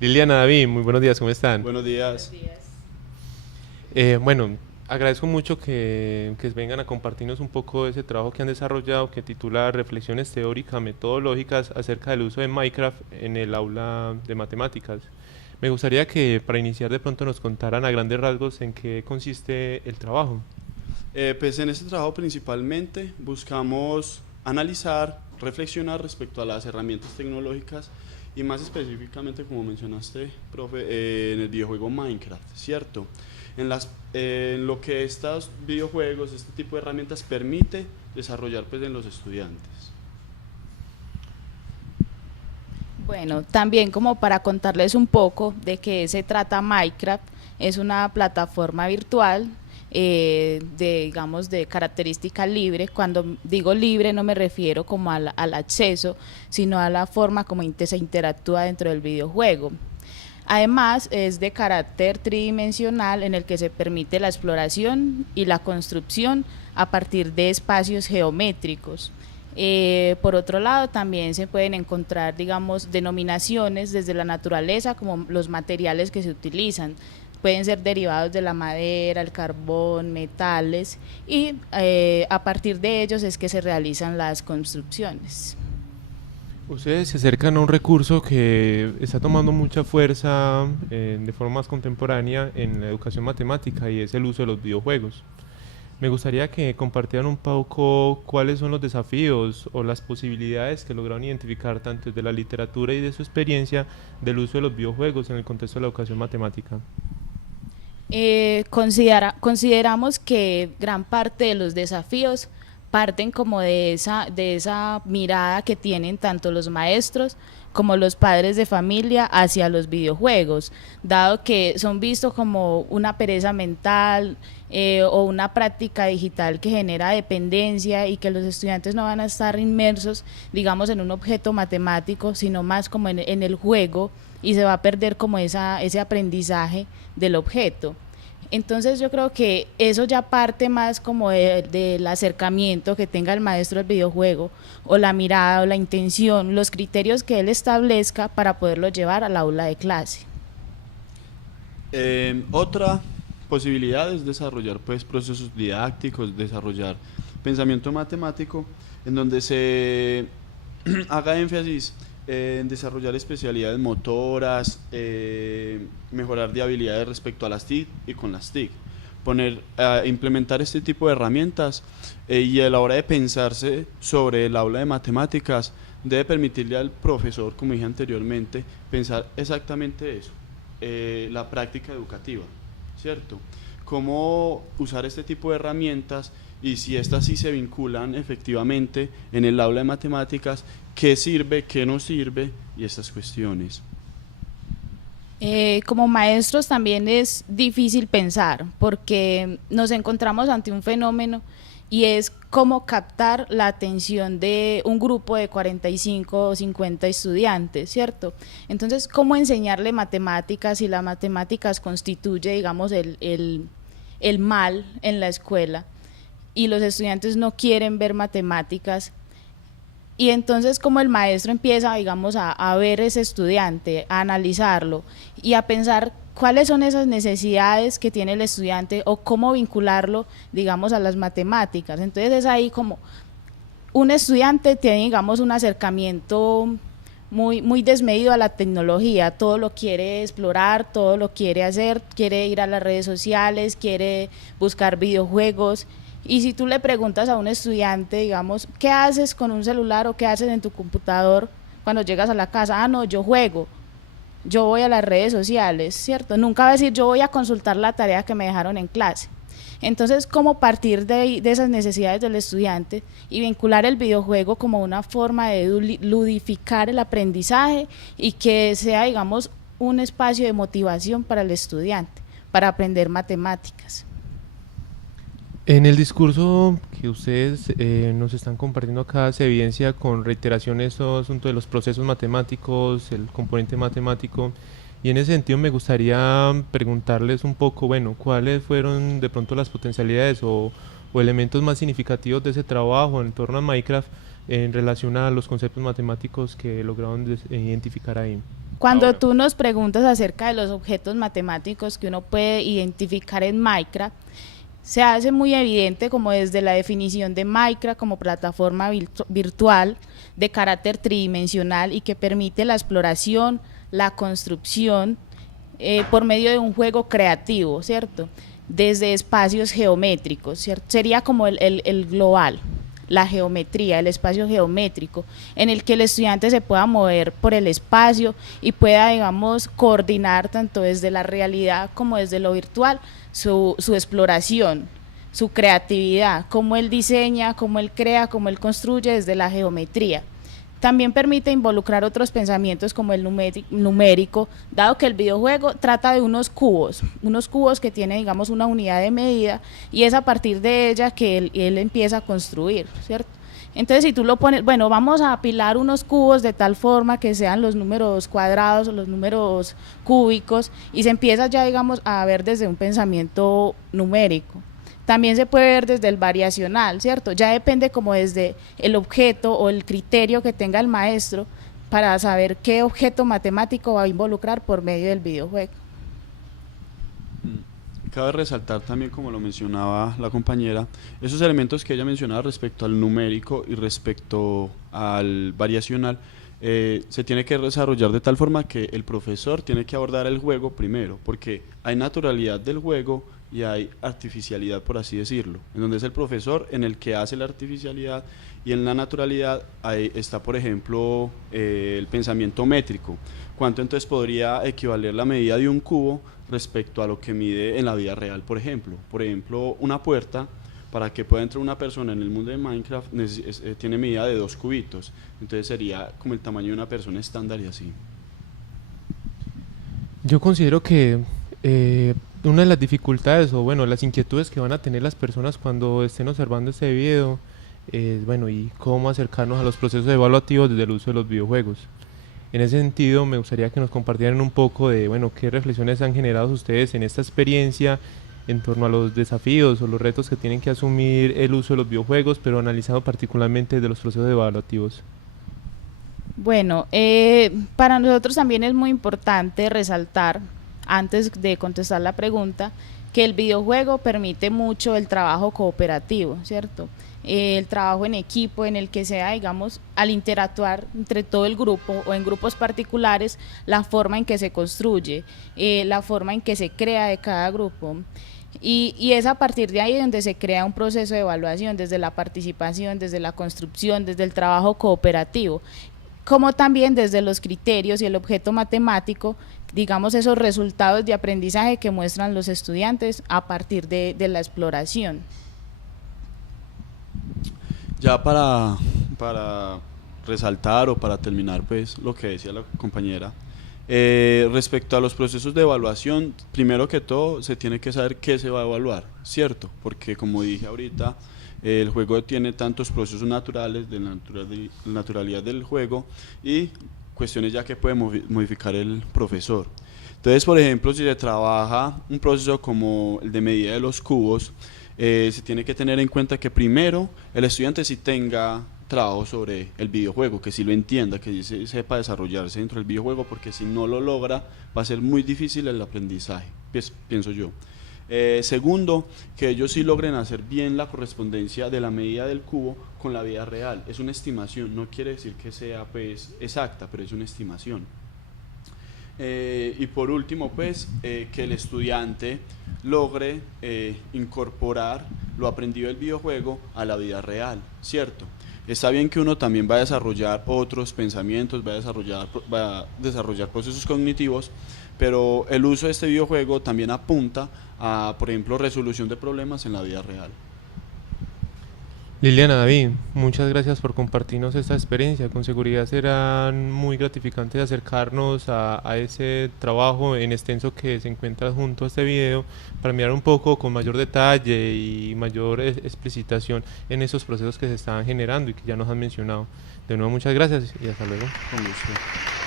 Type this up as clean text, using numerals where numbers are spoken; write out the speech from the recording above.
Liliana, David, muy buenos días, ¿cómo están? Buenos Buenos días. días. Bueno, agradezco mucho que vengan a compartirnos un poco de ese trabajo que han desarrollado que titula Reflexiones teóricas metodológicas acerca del uso de Minecraft en el aula de matemáticas. Me gustaría que para iniciar de pronto nos contaran a grandes rasgos en qué consiste el trabajo. Pues en este trabajo principalmente buscamos analizar, reflexionar respecto a las herramientas tecnológicas y más específicamente, como mencionaste, profe, en el videojuego Minecraft, ¿cierto? En lo que estos videojuegos, este tipo de herramientas permite desarrollar pues, en los estudiantes. Bueno, también como para contarles un poco de qué se trata Minecraft, es una plataforma virtual digamos, de característica libre. Cuando digo libre no me refiero como al acceso, sino a la forma como se interactúa dentro del videojuego. Además, es de carácter tridimensional en el que se permite la exploración y la construcción a partir de espacios geométricos. Por otro lado, también se pueden encontrar, digamos, denominaciones desde la naturaleza como los materiales que se utilizan. Pueden ser derivados de la madera, el carbón, metales, y a partir de ellos es que se realizan las construcciones. Ustedes se acercan a un recurso que está tomando mucha fuerza de forma más contemporánea en la educación matemática y es el uso de los videojuegos. Me gustaría que compartieran un poco cuáles son los desafíos o las posibilidades que lograron identificar tanto desde la literatura y de su experiencia del uso de los videojuegos en el contexto de la educación matemática. Consideramos que gran parte de los desafíos parten como de esa mirada que tienen tanto los maestros como los padres de familia hacia los videojuegos, dado que son vistos como una pereza mental o una práctica digital que genera dependencia y que los estudiantes no van a estar inmersos, digamos, en un objeto matemático, sino más como en el juego, y se va a perder como ese aprendizaje del objeto. Entonces yo creo que eso ya parte más como del acercamiento que tenga el maestro del videojuego, o la mirada o la intención, los criterios que él establezca para poderlo llevar al aula de clase. Otra posibilidad es desarrollar pues, procesos didácticos, desarrollar pensamiento matemático, en donde se haga énfasis en desarrollar especialidades motoras, mejorar de habilidades respecto a las TIC y con las TIC. Implementar este tipo de herramientas y a la hora de pensarse sobre el aula de matemáticas debe permitirle al profesor, como dije anteriormente, pensar exactamente eso, la práctica educativa, ¿cierto? Cómo usar este tipo de herramientas y si estas sí se vinculan efectivamente en el aula de matemáticas, qué sirve, qué no sirve y estas cuestiones. Como maestros también es difícil pensar porque nos encontramos ante un fenómeno, y es cómo captar la atención de un grupo de 45 o 50 estudiantes, ¿cierto? Entonces, ¿cómo enseñarle matemáticas si las matemáticas constituye, digamos, el mal en la escuela y los estudiantes no quieren ver matemáticas? Y entonces como el maestro empieza, digamos, a ver ese estudiante, a analizarlo y a pensar cuáles son esas necesidades que tiene el estudiante o cómo vincularlo, digamos, a las matemáticas. Entonces es ahí como un estudiante tiene, digamos, un acercamiento muy desmedido a la tecnología, todo lo quiere explorar, todo lo quiere hacer, quiere ir a las redes sociales, quiere buscar videojuegos. Y si tú le preguntas a un estudiante, digamos, ¿qué haces con un celular o qué haces en tu computador cuando llegas a la casa? Ah, no, yo juego, yo voy a las redes sociales, ¿cierto? Nunca va a decir yo voy a consultar la tarea que me dejaron en clase. Entonces, ¿cómo partir de esas necesidades del estudiante y vincular el videojuego como una forma de ludificar el aprendizaje y que sea, digamos, un espacio de motivación para el estudiante, para aprender matemáticas? En el discurso que ustedes nos están compartiendo acá se evidencia con reiteración eso asunto de los procesos matemáticos, el componente matemático, y en ese sentido me gustaría preguntarles un poco, bueno, cuáles fueron de pronto las potencialidades o elementos más significativos de ese trabajo en torno a Minecraft en relación a los conceptos matemáticos que lograron identificar ahí. Cuando Ahora. tú nos preguntas acerca de los objetos matemáticos que uno puede identificar en Minecraft, se hace muy evidente como desde la definición de Minecraft como plataforma virtual de carácter tridimensional y que permite la exploración, la construcción por medio de un juego creativo, ¿cierto? Desde espacios geométricos, ¿cierto? Sería como el global, la geometría, el espacio geométrico, en el que el estudiante se pueda mover por el espacio y pueda, digamos, coordinar tanto desde la realidad como desde lo virtual su exploración, su creatividad, cómo él diseña, cómo él crea, cómo él construye desde la geometría. También permite involucrar otros pensamientos como el numérico, dado que el videojuego trata de unos cubos que tienen, digamos, una unidad de medida y es a partir de ella que él empieza a construir, ¿cierto? Entonces, si tú lo pones, bueno, vamos a apilar unos cubos de tal forma que sean los números cuadrados o los números cúbicos y se empieza ya, digamos, a ver desde un pensamiento numérico. También se puede ver desde el variacional, ¿cierto? Ya depende como desde el objeto o el criterio que tenga el maestro para saber qué objeto matemático va a involucrar por medio del videojuego. Cabe resaltar también, como lo mencionaba la compañera, esos elementos que ella mencionaba respecto al numérico y respecto al variacional, se tiene que desarrollar de tal forma que el profesor tiene que abordar el juego primero, porque hay naturalidad del juego y hay artificialidad, por así decirlo, en donde es el profesor en el que hace la artificialidad, y en la naturalidad ahí está, por ejemplo, el pensamiento métrico. ¿Cuánto entonces podría equivaler la medida de un cubo respecto a lo que mide en la vida real? Por ejemplo, una puerta, para que pueda entrar una persona en el mundo de Minecraft, tiene medida de 2 cubitos, entonces sería como el tamaño de una persona estándar y así. Yo considero que una de las dificultades o bueno, las inquietudes que van a tener las personas cuando estén observando este video es bueno, y cómo acercarnos a los procesos evaluativos desde el uso de los videojuegos. En ese sentido, me gustaría que nos compartieran un poco de bueno, qué reflexiones han generado ustedes en esta experiencia en torno a los desafíos o los retos que tienen que asumir el uso de los videojuegos, pero analizando particularmente de los procesos evaluativos. Bueno, para nosotros también es muy importante resaltar, antes de contestar la pregunta, que el videojuego permite mucho el trabajo cooperativo, ¿cierto? El trabajo en equipo, en el que sea, digamos, al interactuar entre todo el grupo o en grupos particulares, la forma en que se construye, la forma en que se crea de cada grupo. Y es a partir de ahí donde se crea un proceso de evaluación, desde la participación, desde la construcción, desde el trabajo cooperativo, como también desde los criterios y el objeto matemático, digamos, esos resultados de aprendizaje que muestran los estudiantes a partir de la exploración. Ya para resaltar o para terminar, pues lo que decía la compañera, respecto a los procesos de evaluación, primero que todo se tiene que saber qué se va a evaluar, ¿cierto? Porque como dije ahorita, el juego tiene tantos procesos naturales, de la naturalidad del juego y cuestiones ya que puede modificar el profesor. Entonces, por ejemplo, si se trabaja un proceso como el de medida de los cubos, se tiene que tener en cuenta que primero el estudiante sí tenga trabajo sobre el videojuego, que sí lo entienda, que sí sepa desarrollarse dentro del videojuego, porque si no lo logra va a ser muy difícil el aprendizaje, pienso yo. Segundo, que ellos sí logren hacer bien la correspondencia de la medida del cubo con la vida real. Es una estimación, no quiere decir que sea pues exacta, pero es una estimación. Y por último, pues, que el estudiante logre incorporar lo aprendido del videojuego a la vida real, ¿cierto? Está bien que uno también va a desarrollar otros pensamientos, va a desarrollar procesos cognitivos, pero el uso de este videojuego también apunta a, por ejemplo, resolución de problemas en la vida real. Liliana, David, muchas gracias por compartirnos esta experiencia. Con seguridad será muy gratificante acercarnos a ese trabajo en extenso que se encuentra junto a este video para mirar un poco con mayor detalle y mayor explicitación en esos procesos que se están generando y que ya nos han mencionado. De nuevo, muchas gracias y hasta luego. Con gusto.